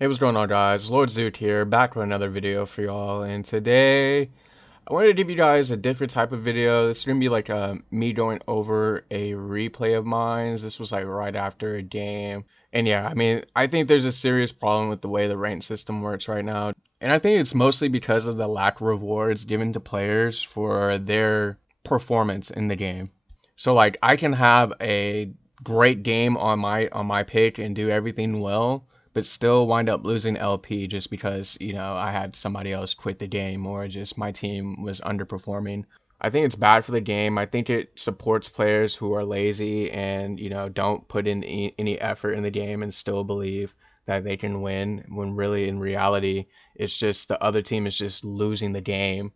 Hey, what's going on, guys? Lord Zoot here, back with another video for y'all. And today, I wanted to give you guys a different type of video. This is gonna be like me going over a replay of mine. This was like right after a game. And yeah, I think there's a serious problem with the way the rank system works right now. And I think it's mostly because of the lack of rewards given to players for their performance in the game. So like I can have a great game on my pick and do everything well, but still wind up losing LP just because, I had somebody else quit the game or just my team was underperforming. I think it's bad for the game. I think it supports players who are lazy and, don't put in any effort in the game and still believe that they can win when really in reality, it's just the other team is just losing the game.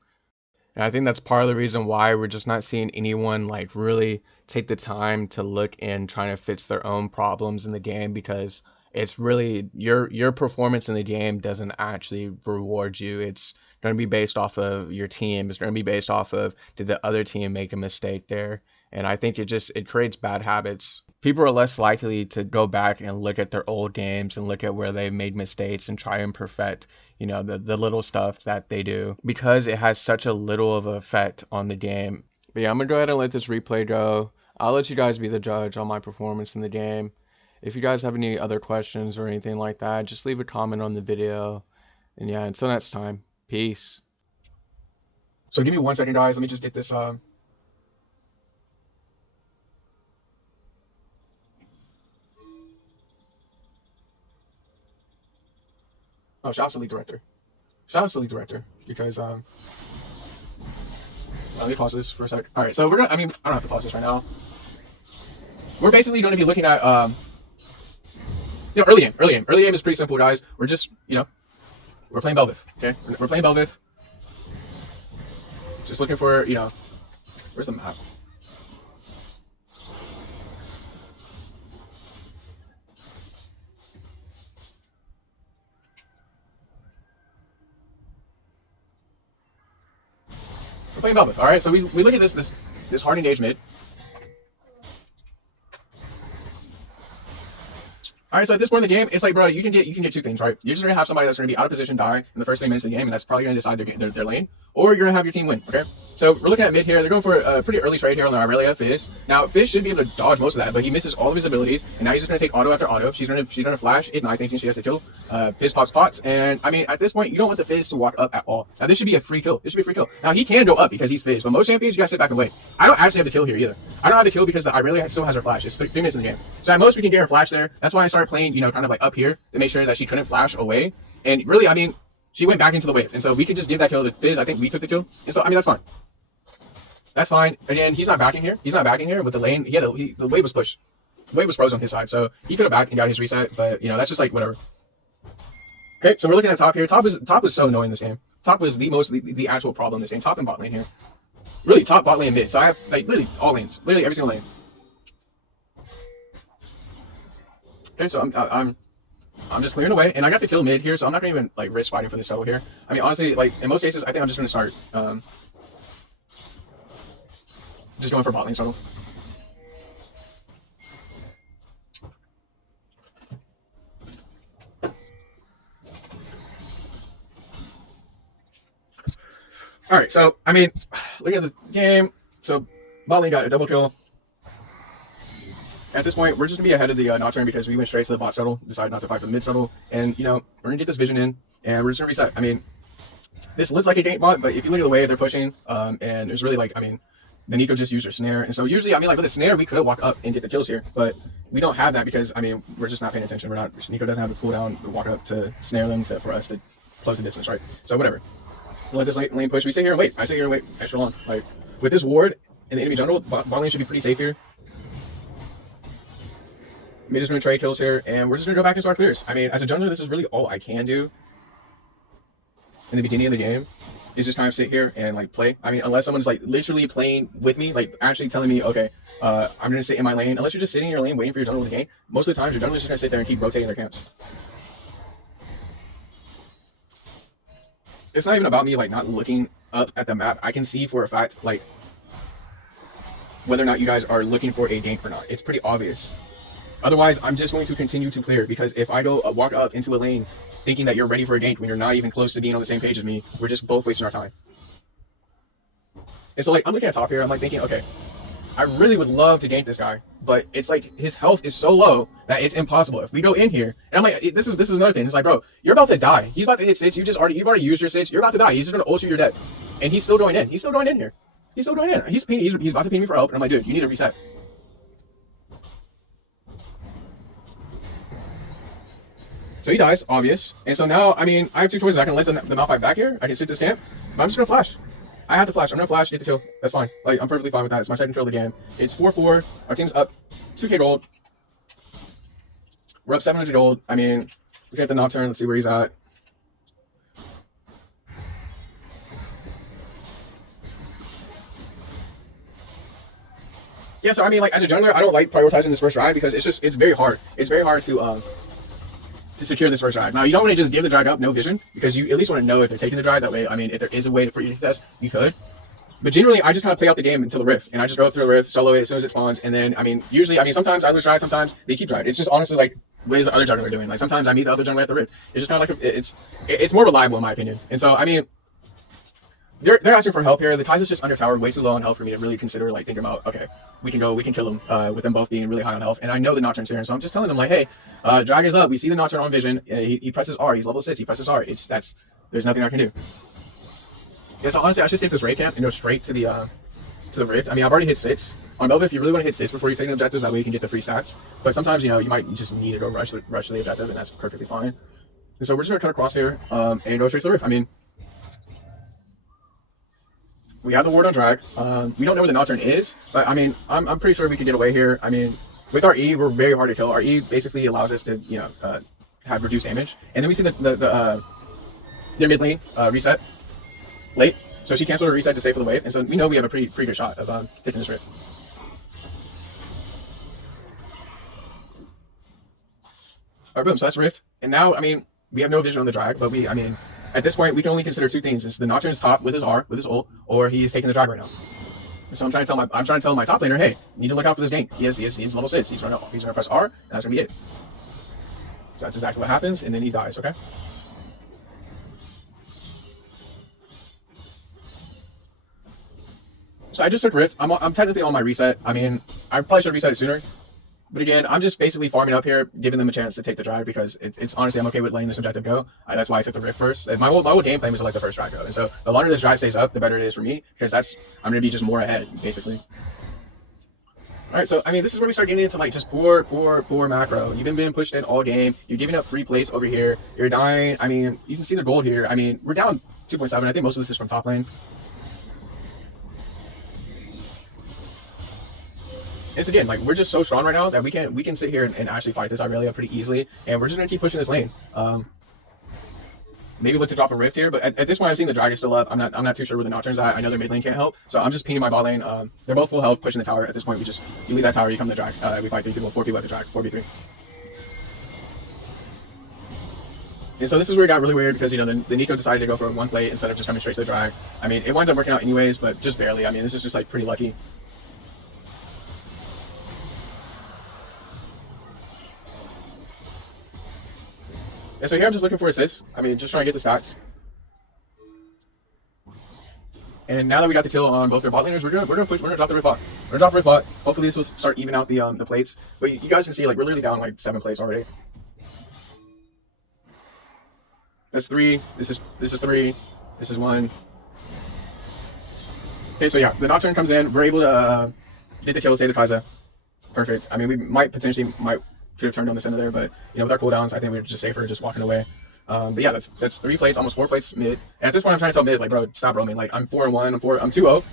And I think that's part of the reason why we're just not seeing anyone like really take the time to look and trying to fix their own problems in the game, because it's really your performance in the game doesn't actually reward you. It's going to be based off of your team. It's going to be based off of, did the other team make a mistake there? And I think it creates bad habits. People are less likely to go back and look at their old games and look at where they've made mistakes and try and perfect, the little stuff that they do, because it has such a little of an effect on the game. But yeah, I'm gonna go ahead and let this replay go. I'll let you guys be the judge on my performance in the game. If you guys have any other questions or anything like that, just leave a comment on the video. And yeah, until next time, peace. So give me 1 second, guys. Let me just get this. Oh, shout out to league director. Shout out to league director, because let me pause this for a sec. All right, so we're gonna. I don't have to pause this right now. We're basically going to be looking at early game. Early game is pretty simple, guys. We're just, we're playing Bel'Veth. Okay, we're playing Bel'Veth. Just looking for, where's the map? We're playing Bel'Veth. All right, so we look at this hard engaged mid. All right, so at this point in the game, it's like, bro, you can get two things, right? You're just gonna have somebody that's gonna be out of position, die in the first 3 minutes of the game, and that's probably gonna decide their lane, or you're gonna have your team win. Okay, so we're looking at mid here. They're going for a pretty early trade here on the Aurelia Fizz. Now Fizz should be able to dodge most of that, but he misses all of his abilities, and now he's just gonna take auto after auto. She's gonna flash Ignite, thinking she has to kill. Fizz pops pots, and at this point, you don't want the Fizz to walk up at all. Now this should be a free kill. This should be a free kill. Now he can go up because he's Fizz, but most champions you gotta sit back and wait. I don't actually have the kill here either. I don't have the kill because the Aurelia still has her flash. It's 3 minutes in the game, so at most we can get her flash there. That's why I started playing, kind of like up here to make sure that she couldn't flash away. And really, she went back into the wave, and so we could just give that kill to Fizz. I think we took the kill, and so that's fine. That's fine. Again, he's not backing here. He's not backing here with the lane. The wave was pushed. The wave was frozen on his side, so he could have backed and got his reset. But that's just like whatever. Okay, so we're looking at top here. Top was so annoying this game. Top was the actual problem in this game. Top and bot lane here. Really, top, bot lane, and mid. So I have like literally all lanes, literally every single lane. Okay, so I'm just clearing away, and I got to kill mid here, so I'm not gonna even like risk fighting for this double here. Honestly, like in most cases, I think I'm just gonna start just going for bot lane struggle. All right, so look at the game. So bot lane got a double kill. At this point, we're just gonna be ahead of the Nocturne because we went straight to the bot shuttle, decided not to fight for the mid shuttle, and we're gonna get this vision in, and we're just gonna reset. This looks like a gank bot, but if you look at the way they're pushing, and there's really like, the Nico just used her snare, and so usually, with the snare we could walk up and get the kills here, but we don't have that because we're just not paying attention. Nico doesn't have the cooldown to walk up to snare them for us to close the distance, right? So whatever. We'll let this lane push. We sit here and wait. I sit here and wait extra long. Like with this ward in the enemy jungle, bot lane should be pretty safe here. Mid is going to trade kills here, and we're just going to go back and start clears. As a jungler, this is really all I can do in the beginning of the game, is just kind of sit here and like play. Unless someone's like literally playing with me, like actually telling me, okay, I'm going to sit in my lane. Unless you're just sitting in your lane waiting for your jungler to gank, most of the times your jungler's just going to sit there and keep rotating their camps. It's not even about me like not looking up at the map. I can see for a fact like whether or not you guys are looking for a gank or not. It's pretty obvious. Otherwise, I'm just going to continue to clear, because if I go walk up into a lane thinking that you're ready for a gank when you're not even close to being on the same page as me. We're just both wasting our time. And so, like, I'm looking at top here, I'm like thinking, okay, I really would love to gank this guy, but it's like his health is so low that it's impossible. If we go in here, and I'm like, this is another thing. It's like, bro, you're about to die. He's about to hit 6. You've already used your 6. You're about to die. He's just gonna ult you, you're dead. And he's still going in. He's still going in here. He's still going in. He's about to ping me for help, and I'm like, dude, you need to reset. So he dies, obvious. And so now, I mean, I have two choices. I can let the Malphite back here. I can sit this camp, but I'm just gonna flash. I have to flash. I'm gonna flash, get the kill. That's fine. Like, I'm perfectly fine with that. It's my second kill of the game. It's 4-4. Our team's up 2k gold. We're up 700 gold. I mean, we get the Nocturne. Let's see where he's at. Yeah, so I mean, like, as a jungler, I don't like prioritizing this first ride because it's very hard. It's very hard to secure this first drive. Now, you don't want to just give the drag up, no vision, because you at least want to know if they're taking the drive. That way, I mean, if there is a way for you to test, you could. But generally, I just kind of play out the game until the rift, and I just go up to the rift, solo it as soon as it spawns, and then, I mean, usually, sometimes I lose drive, sometimes they keep drive. It's just honestly like, what is the other jungler doing? Like, sometimes I meet the other jungler at the rift. It's just kind of like, it's more reliable in my opinion. And so, I mean, they're asking for help here. The Kaiser's just under tower, way too low on health for me to really consider, like, thinking about, okay, we can kill him with them both being really high on health. And I know the Nocturne's here, and so I'm just telling them, like, hey, drag is up. We see the Nocturne on vision. He presses R. He's level 6. He presses R. There's nothing I can do. Yeah, so honestly, I should skip this raid camp and go straight to the rift. I mean, I've already hit 6. On Bel'Veth, you really want to hit 6 before you take an objective. That way you can get the free stats. But sometimes, you know, you might just need to go rush the objective, and that's perfectly fine. And so we're just going to cut across here and go straight to the rift. I mean, we have the ward on drag. We don't know where the Nocturne is, but I mean, I'm pretty sure we could get away here. I mean, with our E, we're very hard to kill. Our E basically allows us to, you know, have reduced damage. And then we see their mid lane reset late, so she canceled her reset to save for the wave, and so we know we have a pretty good shot of taking this rift. Alright, boom. So that's rift, and now I mean we have no vision on the drag, but I mean. At this point, we can only consider two things: it's the Nocturne's top with his R, with his ult, or he's taking the drag right now. So I'm trying to tell my top laner, hey, you need to look out for this gank. He's level 6. He's gonna press R, and that's gonna be it. So that's exactly what happens, and then he dies. Okay. So I just took rift. I'm technically on my reset. I mean, I probably should have reset it sooner. But again, I'm just basically farming up here, giving them a chance to take the drive because it's honestly, I'm okay with letting this objective go. That's why I took the rift first. My whole game plan was to let the first drive go. And so the longer this drive stays up, the better it is for me because I'm going to be just more ahead, basically. Alright, so I mean, this is where we start getting into like just poor macro. You've been being pushed in all game. You're giving up free plays over here. You're dying. I mean, you can see the gold here. I mean, we're down 2.7. I think most of this is from top lane. It's again, like, we're just so strong right now that we can sit here and actually fight this Irelia pretty easily, and we're just gonna keep pushing this lane. Maybe look to drop a rift here, but at this point I've seen the dragon still up. I'm not too sure where the Nocturne's at. I know their mid lane can't help, so I'm just pinging my bot lane. They're both full health, pushing the tower. At this point, you leave that tower, you come to the drag. We fight 3 people, 4 people at the drag, 4v3. And so this is where it got really weird because, you know, the Nico decided to go for one plate instead of just coming straight to the drag. I mean, it winds up working out anyways, but just barely. I mean, this is just like pretty lucky. And so here I'm just looking for assists. I mean, just trying to get the stats. And now that we got the kill on both their bot laners, we're gonna drop the rift bot. We're gonna drop rift bot. Hopefully this will start even out the plates. But you guys can see, like, we're literally down like 7 plates already. That's 3. This is 3. This is 1. Okay, so yeah, the Nocturne comes in. We're able to get the kill, save the Kaiser. Perfect. I mean, we could have turned on the center there, but you know, with our cooldowns, I think we were just safer just walking away. But yeah, that's 3 plates, almost 4 plates mid. And at this point, I'm trying to tell mid, like, bro, stop roaming. Like, I'm 4-1, I'm 2-0.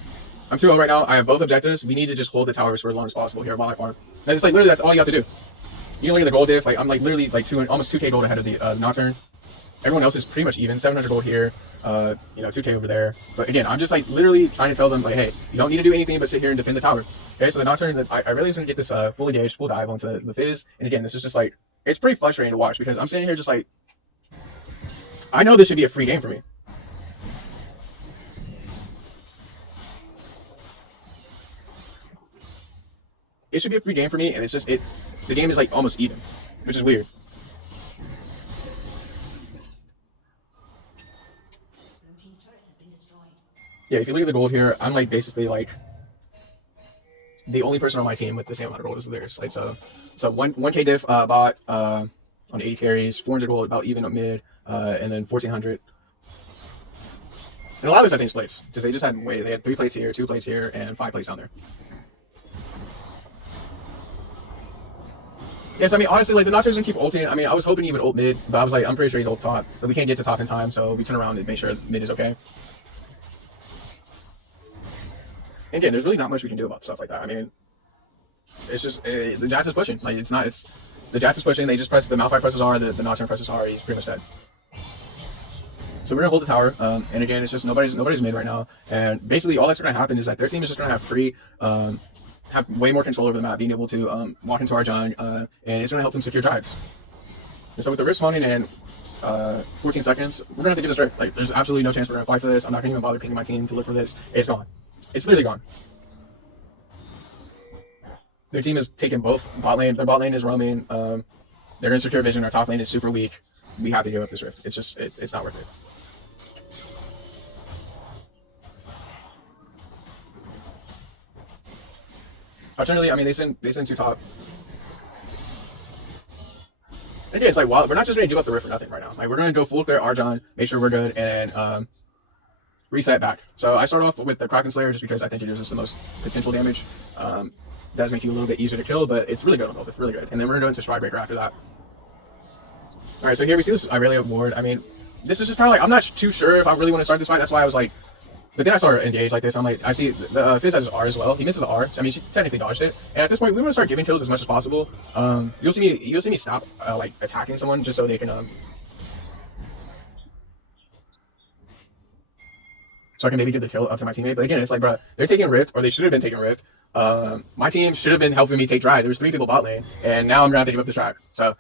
I'm 2-0 right now. I have both objectives. We need to just hold the towers for as long as possible here while I farm. And it's like literally that's all you have to do. You can look at the gold diff. Like, I'm like literally like almost 2k gold ahead of the Nocturne. Everyone else is pretty much even. 700 gold here. You know, 2k over there. But again, I'm just like literally trying to tell them, like, hey, you don't need to do anything but sit here and defend the tower. Okay, so the Nocturne, I really is gonna get this full engaged, full dive onto the Fizz. And again, this is just like, it's pretty frustrating to watch because I'm sitting here just like, I know this should be a free game for me. It should be a free game for me, and it's just the game is like almost even, which is weird. Yeah, if you look at the gold here, I'm like basically like the only person on my team with the same amount of gold as theirs. Like so 1K diff bot on 80 carries, 400 gold about even up mid, and then 1400. And a lot of this I think is plates because they just had they had 3 plates here, 2 plates here, and 5 plates down there. Yes, I mean honestly, like the Nacho's gonna keep ulting. I mean, I was hoping he would ult mid, but I was like, I'm pretty sure he's ult top, but we can't get to top in time, so we turn around and make sure mid is okay. And again, there's really not much we can do about stuff like that. I mean, it's just the Jax is pushing. Like it's the Jax is pushing. They just press the Malphite presses R, the Nocturne presses R. He's pretty much dead. So we're gonna hold the tower. And again, it's just nobody's mid right now. And basically, all that's gonna happen is that their team is just gonna have have way more control over the map, being able to walk into our jungle, and it's gonna help them secure drives. And so with the rift spawning in 14 seconds, we're gonna have to give this right. Like, there's absolutely no chance we're gonna fight for this. I'm not gonna even bother picking my team to look for this. It's gone. It's literally gone. Their team is taking both bot lane. Their bot lane is roaming. They're in secure vision. Our top lane is super weak. We have to give up this rift. It's just it's not worth it. Alternatively, I mean they send 2 top. Again, it's like we're not just gonna give up the rift for nothing right now. Like we're gonna go full clear Arjon, make sure we're good, and reset back. So I start off with the Kraken Slayer just because I think it gives us the most potential damage. Does make you a little bit easier to kill, but it's really good on Bel'Veth. It's really good. And then we're gonna go into Stride Breaker after that. All right, so here we see this Irelia ward. I mean, this is just kind of like I'm not too sure if I really want to start this fight. That's why I was like, but then I started engage like this. I'm like, I see the Fizz has his R as well. He misses the R. I mean, she technically dodged it. And at this point, we want to start giving kills as much as possible. You'll see me stop like attacking someone just so they can so I can maybe give the kill up to my teammate. But again, it's like, bro, they're taking Rift, or they should have been taking Rift. My team should have been helping me take drive. There was 3 people bot lane, and now I'm gonna have to give up this drive. So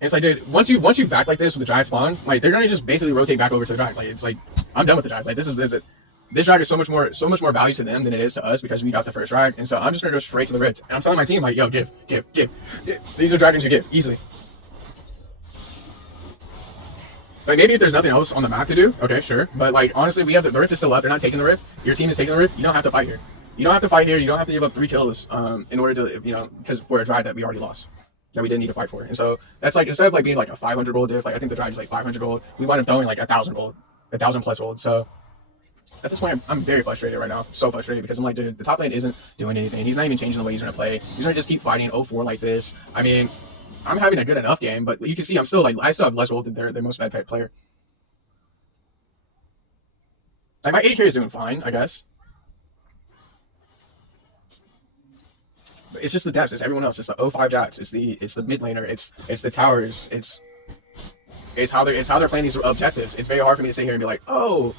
it's like, dude, once you back like this with the drive spawn, like they're gonna just basically rotate back over to the drive. Like it's like I'm done with the drive. Like this is this drag is so much more value to them than it is to us because we got the first drag, and so I'm just gonna go straight to the Rift. And I'm telling my team like, yo, give. These are dragons you give easily. Like, maybe if there's nothing else on the map to do, okay, sure. But, like, honestly, the Rift is still up. They're not taking the Rift. Your team is taking the Rift. You don't have to fight here. You don't have to fight here. You don't have to give up 3 kills in order to, because for a drive that we already lost, that we didn't need to fight for. And so, that's like, instead of, like, being, like, a 500 gold diff, like, I think the drive is, like, 500 gold. We wind up throwing, like, 1,000 gold. 1,000 plus gold. So, at this point, I'm very frustrated right now. So frustrated because I'm like, dude, the top lane isn't doing anything. He's not even changing the way he's going to play. He's going to just keep fighting 0-4 like this. I mean, I'm having a good enough game, but you can see I still have less gold than their most bad player. Like, my 80 carry is doing fine, I guess. But it's just the depths. It's everyone else. It's the 0-5 Jats. It's the mid laner. It's the towers. It's how they're playing these objectives. It's very hard for me to sit here and be like, oh,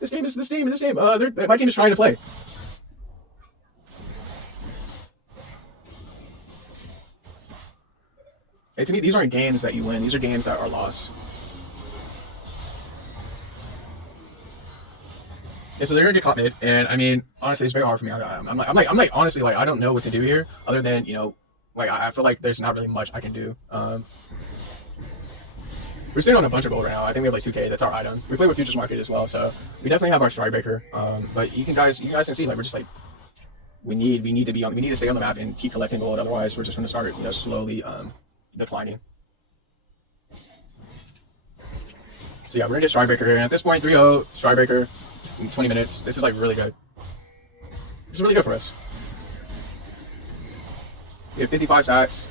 this game. My team is trying to play. And to me, these aren't games that you win. These are games that are lost. Yeah, so they're gonna get caught mid, and I mean, honestly, it's very hard for me. I'm like, honestly, like, I don't know what to do here, other than, like, I feel like there's not really much I can do. We're sitting on a bunch of gold right now. I think we have like 2K. That's our item. We play with Futures Market as well, so we definitely have our Stride Breaker. But you guys can see, like, we're just like, we need to stay on the map and keep collecting gold. Otherwise, we're just gonna start, slowly declining. So yeah, we're gonna get Stride Breaker here, and at this point, 3-0 Stride Breaker. 20 minutes. This is like really good. This is really good for us. We have 55 stats.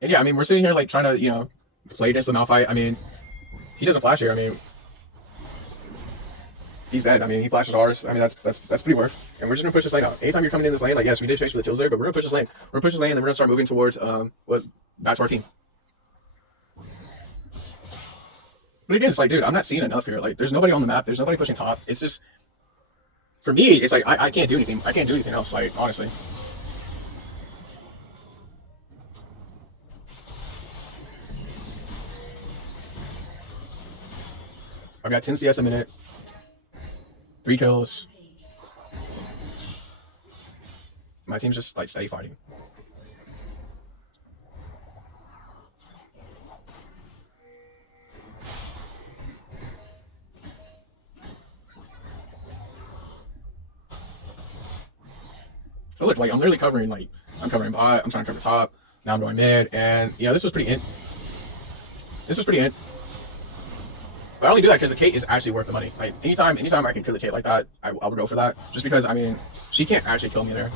And yeah, I mean, we're sitting here like trying to, play against the Malphite. I mean, he doesn't flash here. I mean, he's dead. I mean, he flashes ours. I mean, that's pretty worth. And we're just gonna push this lane out. Anytime you're coming in this lane, like, yes, we did chase for the kills there, but we're gonna push this lane. We're gonna push this lane, and then we're gonna start moving towards back to our team. But again, it's like, dude, I'm not seeing enough here. Like, there's nobody on the map. There's nobody pushing top. It's just, for me, it's like, I can't do anything. I can't do anything else, like, honestly. I've got 10 CS a minute. 3 kills. My team's just, like, steady fighting. So look, like I'm literally covering, like I'm covering bot, I'm trying to cover top. Now I'm going mid, and you know this was pretty in. This was pretty in. But I only do that because the Kate is actually worth the money. Like anytime I can kill the Kate like that, I would go for that. Just because I mean, she can't actually kill me there.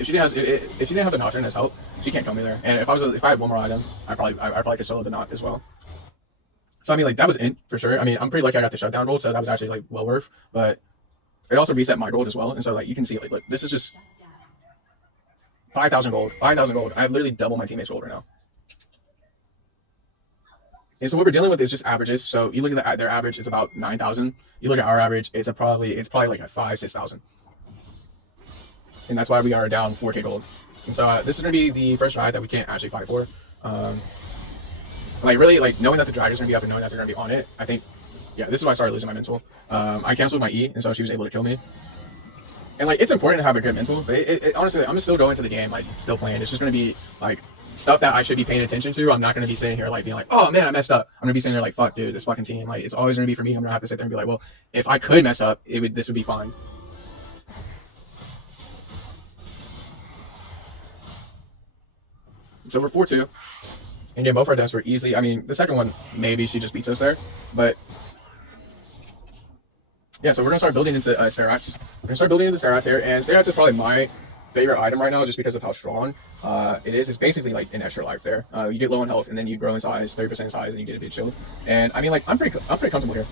If she didn't have the Nocturne as help, she can't kill me there. And if I had one more item, I probably could solo the Knock as well. So I mean, like that was in for sure. I mean, I'm pretty lucky I got the shutdown gold, so that was actually like well worth. But it also reset my gold as well, and so like you can see, like look, this is just 5,000 gold. 5,000 gold. I have literally double my teammates' gold right now. And so what we're dealing with is just averages. So you look at their average, it's about 9,000. You look at our average, it's probably like a 5,000-6,000. And that's why we are down 4K gold. And so this is gonna be the first ride that we can't actually fight for. Like really, like knowing that the drag is gonna be up and knowing that they're gonna be on it, I think, yeah, this is why I started losing my mental. I canceled my E, and so she was able to kill me. And like it's important to have a good mental, but honestly, I'm still going to the game, like still playing. It's just gonna be like stuff that I should be paying attention to. I'm not gonna be sitting here like being like, oh man, I messed up. I'm gonna be sitting there like, fuck, dude, this fucking team. Like it's always gonna be for me. I'm gonna have to sit there and be like, well, if I could mess up, this would be fine. So we're 4-2. And yeah, both our deaths were easily. I mean, the second one, maybe she just beats us there. But yeah, so we're going to start building into Serats. We're going to start building into Serats here. And Serats is probably my favorite item right now just because of how strong it is. It's basically like an extra life there. You get low in health and then you grow in size, 30% in size, and you get a big shield. And I mean, like, I'm pretty comfortable here.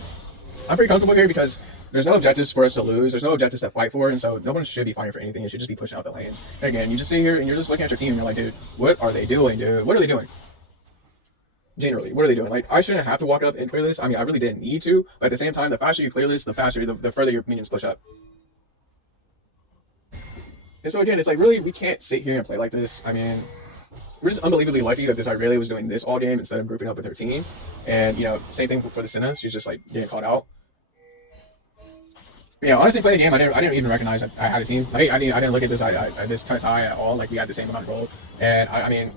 I'm pretty comfortable here because there's no objectives for us to lose. There's no objectives to fight for, and so no one should be fighting for anything. It should just be pushing out the lanes. And again, you just sit here and you're just looking at your team and you're like, dude, what are they doing, dude? What are they doing? Generally, what are they doing? Like, I shouldn't have to walk up and clear this. I mean, I really didn't need to, but at the same time, the faster you clear this, the further your minions push up. And so again, it's like, really, we can't sit here and play like this. I mean, we're just unbelievably lucky that this Irelia was doing this all game instead of grouping up with her team. And, you know, same thing for the Senna. She's just, like, getting caught out. Yeah, honestly, playing the game, I didn't even recognize I had a team. I didn't look at this kind of side at all. Like, we had the same amount of gold. And, I mean,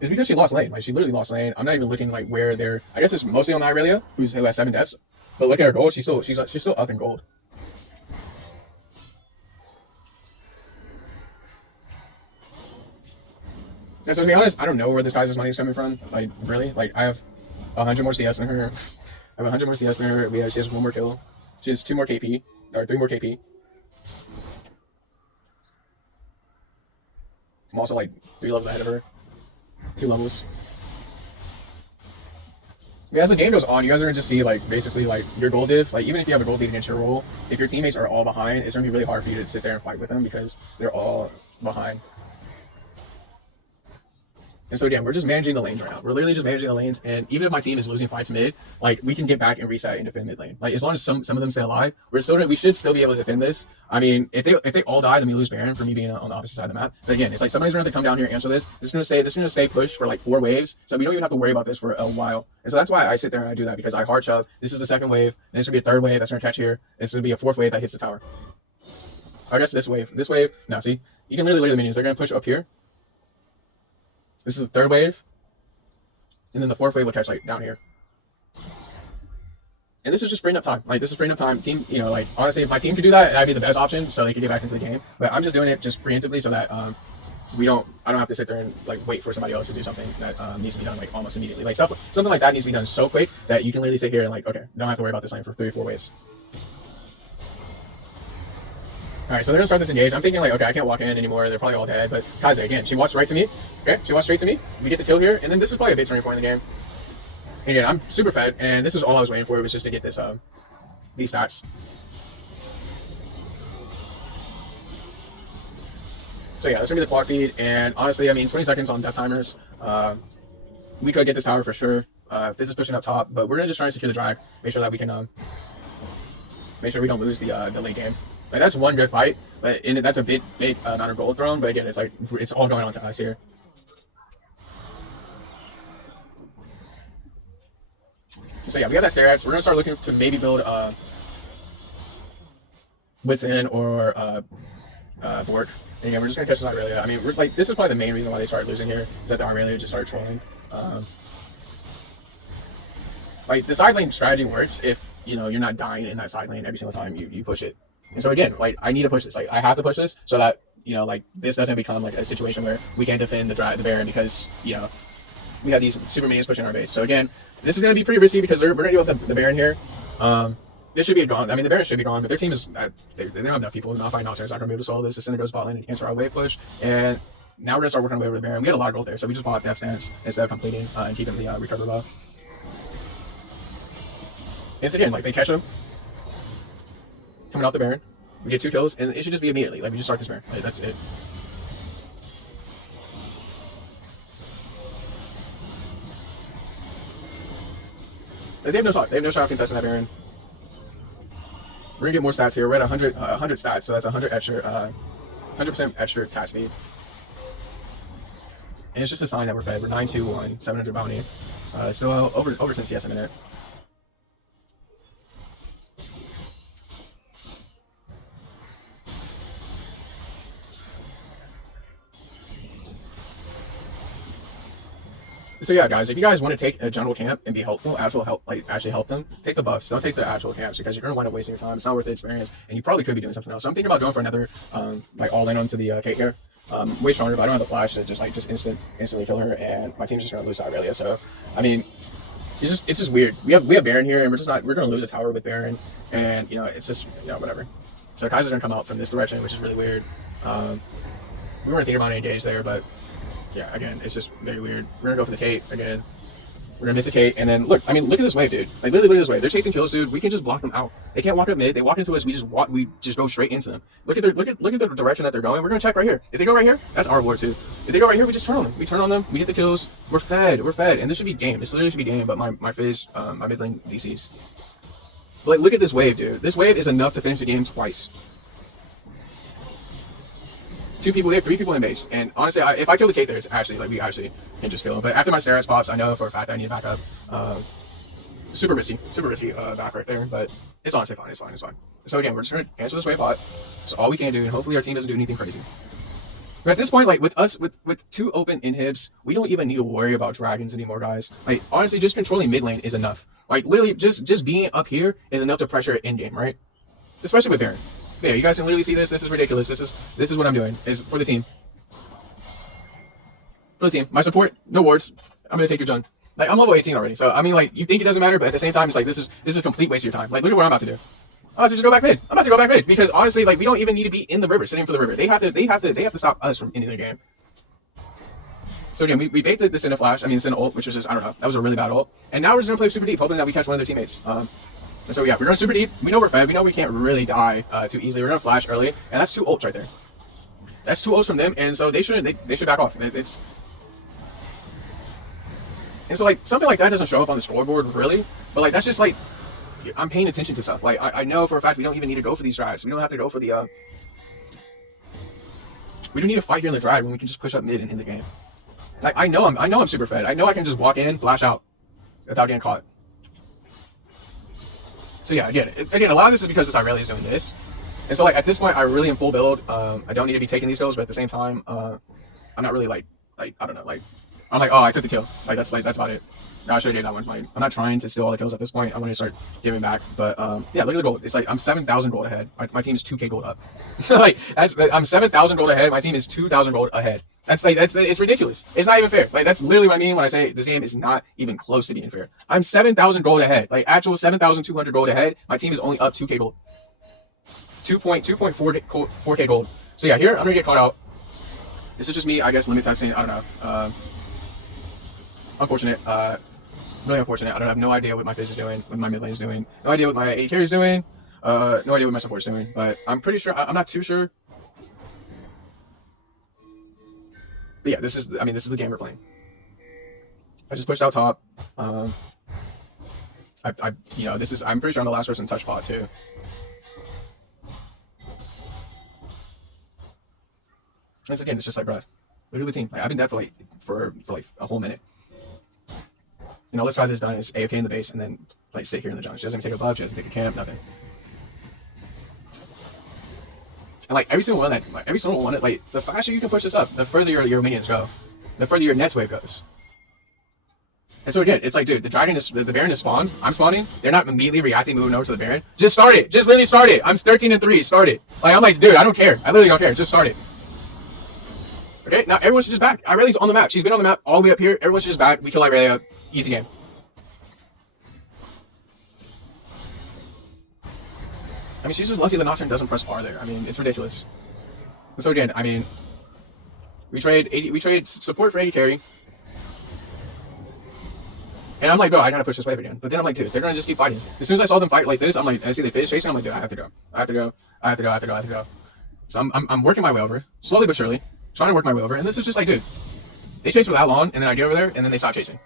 it's because she lost lane. Like, she literally lost lane. I'm not even looking, like, where they're... I guess it's mostly on Irelia, who has 7 deaths. But look at her gold. She's still up in gold. And so to be honest, I don't know where this guy's money is coming from. Like, really? Like, I have 100 more CS than her. I have 100 more CS than her. She has 1 more kill. She has 2 more KP. Or 3 more KP. I'm also like 3 levels ahead of her. 2 levels. Yeah, as the game goes on, you guys are going to just see, like, basically, like, your gold diff. Like, even if you have a gold lead against your role, if your teammates are all behind, it's going to be really hard for you to sit there and fight with them because they're all behind. And so again, we're just managing the lanes right now. We're literally just managing the lanes, and even if my team is losing fights mid, like we can get back and reset and defend mid lane. Like as long as some of them stay alive, we should still be able to defend this. I mean, if they all die, then we lose Baron for me being on the opposite side of the map. But again, it's like somebody's gonna have to come down here and answer this. This is gonna stay pushed for like 4 waves, so we don't even have to worry about this for a while. And so that's why I sit there and I do that, because I hard shove. This is the 2nd wave. Then this will be a 3rd wave that's gonna catch here. This will be a 4th wave that hits the tower. So I guess this wave. Now see, you can literally the minions. They're gonna push up here. This is the 3rd wave. And then the 4th wave will catch like down here. And this is just freeing up time. Like this is freeing up time. Team, you know, like honestly, if my team could do that, that'd be the best option, so they could get back into the game. But I'm just doing it just preemptively so that I don't have to sit there and like wait for somebody else to do something that needs to be done like almost immediately. Like something like that needs to be done so quick that you can literally sit here and like, okay, don't have to worry about this lane for 3 or 4 waves. Alright, so they're gonna start this engage. I'm thinking like, okay, I can't walk in anymore. They're probably all dead. But Kaze, again, she walks right to me. Okay, she walks straight to me. We get the kill here, and then this is probably a big turning point in the game. And again, I'm super fed, and this is all I was waiting for. It was just to get this these stats. So yeah, that's gonna be the quad feed. And honestly, I mean, 20 seconds on death timers. We could get this tower for sure. This is pushing up top, but we're gonna just try and secure the drag. Make sure that we can make sure we don't lose the late game. Like that's 1 good fight, but that's a big amount of gold thrown. But again, it's like it's all going on to us here. So yeah, we got that Serats. We're gonna start looking to maybe build Blitzen or Bork. And again, we're just gonna catch this Irelia. I mean, we're like this is probably the main reason why they started losing here, is that the Irelia just started trolling. Like the side lane strategy works if you know you're not dying in that side lane every single time you push it. And so again, like I need to push this. Like I have to push this so that like this doesn't become like a situation where we can't defend the Baron because we have these super minions pushing our base. So again, this is going to be pretty risky because we're going to deal with the Baron here. This should be gone. I mean, the Baron should be gone, but their team is they don't have enough people. Not fighting Nocturne's not going to be able to solve this. The Cinder goes bot lane and cancel our wave push, and now we're going to start working our way over the Baron. We had a lot of gold there, so we just bought Death Stance instead of completing and keeping the recover buff. And so again, like they catch him coming off the Baron. We get 2 kills, and it should just be immediately. Like we just start this Baron. Like, that's it. Like, they have no shot. They have no shot contesting that Baron. We're gonna get more stats here. We're at 100 stats, so that's 100 extra, 100% extra attack speed. And it's just a sign that we're fed. We're 921, 700 bounty. So over 10 CS a minute. So yeah, guys, if you guys want to take a jungle camp and be helpful, actually help them, take the buffs. Don't take the actual camps because you're gonna wind up wasting your time. It's not worth the experience, and you probably could be doing something else. So I'm thinking about going for another, like all in onto the Kate here. Way stronger, but I don't have the flash to just instantly kill her, and my team's just gonna lose to Aurelia. So I mean, it's just weird. We have Baron here, and we're gonna lose a tower with Baron, and it's just whatever. So Kaiser's gonna come out from this direction, which is really weird. We weren't thinking about any engage there, but. Yeah, again, it's just very weird. We're gonna go for the Kate again. We're gonna miss the Kate, and then look at this wave, dude. Like literally look at this wave. They're chasing kills, dude. We can just block them out. They can't walk up mid. They walk into us. We just go straight into them. Look at the direction that they're going. We're gonna check right here. If they go right here, that's our ward too. If they go right here, we just turn on them. We turn on them. We get the kills. We're fed, and this should be game. This literally should be game. But my phase, my mid lane DCs. But like, look at this wave, dude. This wave is enough to finish the game twice. 2 people, we have 3 people in base, and honestly, if I kill the Kate there, it's actually, like, we actually can just kill him. But after my Steris pops, I know for a fact that I need to back up. Super risky back right there, but it's honestly fine, it's fine. So again, we're just going to cancel this wave pot. That's all we can do, and hopefully our team doesn't do anything crazy. But at this point, like, with us, with 2 open inhibs, we don't even need to worry about dragons anymore, guys. Like, honestly, just controlling mid lane is enough. Like, literally, just being up here is enough to pressure in-game, right? Especially with Baron. Yeah, you guys can literally see this. This is ridiculous. This is what I'm doing. Is for the team. For the team. My support, no wards. I'm gonna take your Jun. Like I'm level 18 already. So I mean, like you think it doesn't matter, but at the same time, it's like this is a complete waste of your time. Like look at what I'm about to do. I'm about to just go back mid. I'm about to go back mid because honestly, like we don't even need to be in the river, sitting for the river. They have to stop us from ending the game. So again, we bait this in a flash. I mean, it's in an ult, which was just I don't know. That was a really bad ult. And now we're just gonna play super deep, hoping that we catch one of their teammates. So yeah, we're going super deep. We know we're fed. We know we can't really die too easily. We're going to flash early, and that's 2 ults right there. That's 2 ults from them, and so they should back off. And so like something like that doesn't show up on the scoreboard really, but like that's just like I'm paying attention to stuff. Like I know for a fact we don't even need to go for these drives. We don't have to go for the we don't need to fight here in the drive when we can just push up mid and end the game. Like I know I'm super fed. I know I can just walk in, flash out without getting caught. So yeah, again, a lot of this is because this Aurelia is doing this, and so like at this point, I really am full build. I don't need to be taking these kills, but at the same time, I'm not really like I don't know, like I'm like, oh, I took the kill. Like that's about it. I should have gave that one. Like I'm not trying to steal all the kills at this point. I want to start giving back. But yeah, look at the gold. It's like I'm 7,000 gold ahead. My team is 2K gold up. Like I'm 7,000 gold ahead. My team is 2,000 gold ahead. It's ridiculous. It's not even fair. Like that's literally what I mean when I say this game is not even close to being fair. I'm 7,000 gold ahead. Like actual 7,200 gold ahead. My team is only up 2K gold. 2.4K gold. So yeah, here I'm gonna get caught out. This is just me, I guess, limit testing. I don't know. Unfortunate. Really unfortunate. I don't have no idea what my phase is doing, what my mid lane is doing. No idea what my AD carry is doing. No idea what my support is doing. But I'm pretty sure. I'm not too sure. But yeah, this is the game we're playing. I just pushed out top. I'm pretty sure I'm the last person to touch pot too. Once again, it's just like, bruh, look at the team. Like, I've been dead for like a whole minute. And all this guy has done is AFK in the base and then like sit here in the jungle. She doesn't even take a buff, she doesn't take a camp, nothing. And like every single one like the faster you can push this up, the further your minions go, the further your next wave goes. And so again, it's like, dude, the Baron is spawned. I'm spawning. They're not immediately reacting, moving over to the Baron. Just start it. Just literally start it. I'm 13-3. Start it. Like I'm like, dude, I don't care. I literally don't care. Just start it. Okay, now everyone's just back. Irelia's on the map. She's been on the map all the way up here. Everyone's just back. We kill Irelia. Easy game. I mean, she's just lucky the Nocturne doesn't press R there. I mean, it's ridiculous. So again, I mean, we trade support for AD carry. And I'm like, bro, I gotta push this wave again. But then I'm like, dude, they're gonna just keep fighting. As soon as I saw them fight like this, I'm like, I see they finish chasing. I'm like, dude, I have to go. I have to go. I have to go. I have to go. I have to go. So I'm working my way over, slowly but surely, trying to work my way over. And this is just like, dude, they chase for that long, and then I get over there, and then they stop chasing.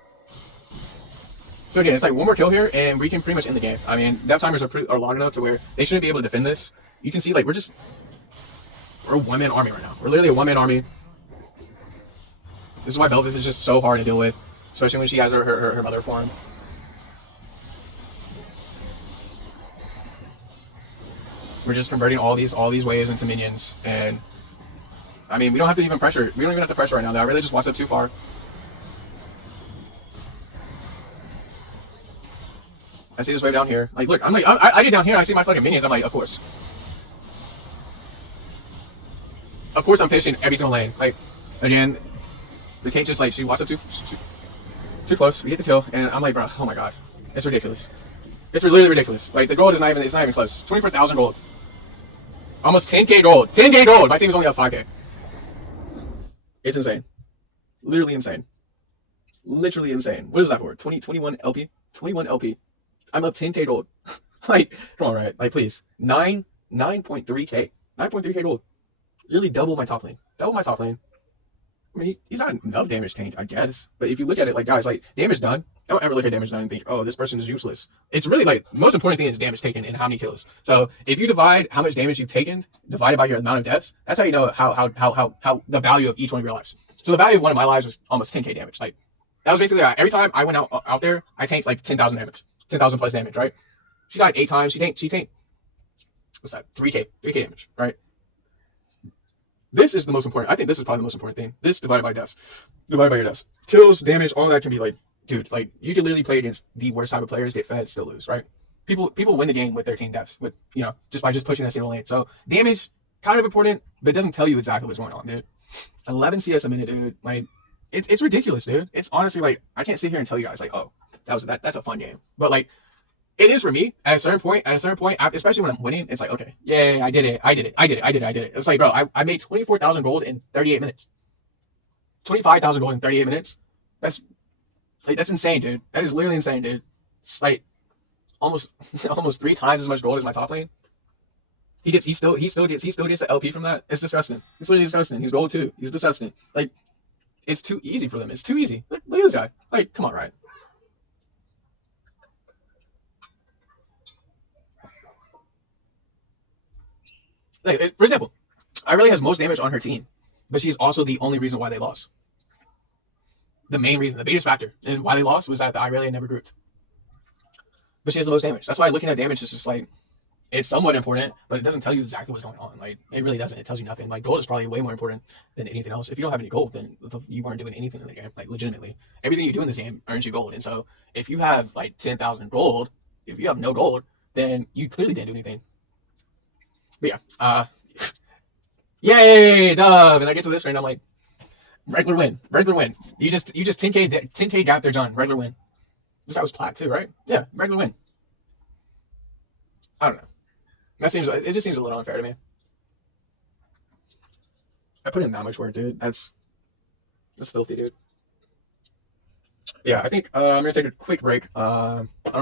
So again, it's like one more kill here, and we can pretty much end the game. I mean, death timers are long enough to where they shouldn't be able to defend this. You can see, like, we're a one-man army right now. We're literally a one-man army. This is why Bel'Veth is just so hard to deal with, especially when she has her mother form. We're just converting all these waves into minions, and I mean, we don't have to even pressure. We don't even have to pressure right now. That really just walks up too far. I see this wave down here. Like, look, I'm like, I get down here. I see my fucking minions. I'm like, of course I'm finishing every single lane. Like, again, the Kate just like she walks up too close. We get the kill, and I'm like, bro, oh my god, it's ridiculous. It's literally ridiculous. Like, the gold is not even close. 24,000 gold. Almost 10k gold. 10k gold. My team is only up 5k. It's insane. Literally insane. Literally insane. What was that for? 21 LP? 21 LP. I'm up 10k gold. Like, come on, right? Like, please. 9.3k. 9.3k gold. Literally double my top lane. Double my top lane. I mean, he's not enough damage tanked, I guess. But if you look at it, like, guys, like, damage done, don't ever look at damage done and think, oh, this person is useless. It's really, like, the most important thing is damage taken and how many kills. So if you divide how much damage you've taken, divided by your amount of deaths, that's how you know how the value of each one of your lives. So the value of one of my lives was almost 10k damage. Like, that was basically, every time I went out there, I tanked, like, 10,000 damage. 10,000 plus damage, right? She died 8 times. She tanked, what's that? 3k damage, right? This is the most important. I think this is probably the most important thing. This divided by deaths. Divided by your deaths. Kills, damage, all that can be like, dude, like, you can literally play against the worst type of players, get fed, still lose, right? People win the game with 13 deaths, with, you know, just by pushing a single lane. So damage, kind of important, but it doesn't tell you exactly what's going on, dude. 11 CS a minute, dude. Like, it's ridiculous, dude. It's honestly like, I can't sit here and tell you guys like, oh, that's a fun game. But like, it is for me at a certain point, especially when I'm winning, it's like, okay, yay, I did it. It's like, bro, I made 24,000 gold in 38 minutes. 25,000 gold in 38 minutes. That's insane, dude. That is literally insane, dude. It's like almost 3 times as much gold as my top lane. He still gets the LP from that. It's disgusting. It's literally disgusting. He's gold too. He's disgusting. Like, it's too easy for them. It's too easy. Look at this guy. Like, come on, right? Like, for example, Irelia has most damage on her team, but she's also the only reason why they lost. The main reason, the biggest factor in why they lost was that the Irelia never grouped. But she has the most damage. That's why looking at damage is just like, it's somewhat important, but it doesn't tell you exactly what's going on. Like, it really doesn't. It tells you nothing. Like, gold is probably way more important than anything else. If you don't have any gold, then you weren't doing anything in the game. Like, legitimately, everything you do in this game earns you gold. And so, if you have like 10,000 gold, if you have no gold, then you clearly didn't do anything. But yeah, yay, dub! And I get to this round, I'm like, regular win. You just 10k gap there, John. Regular win. This guy was plat too, right? Yeah, regular win. I don't know. It just seems a little unfair to me. I put in that much work, dude. That's filthy, dude. Yeah, I think I'm gonna take a quick break. I don't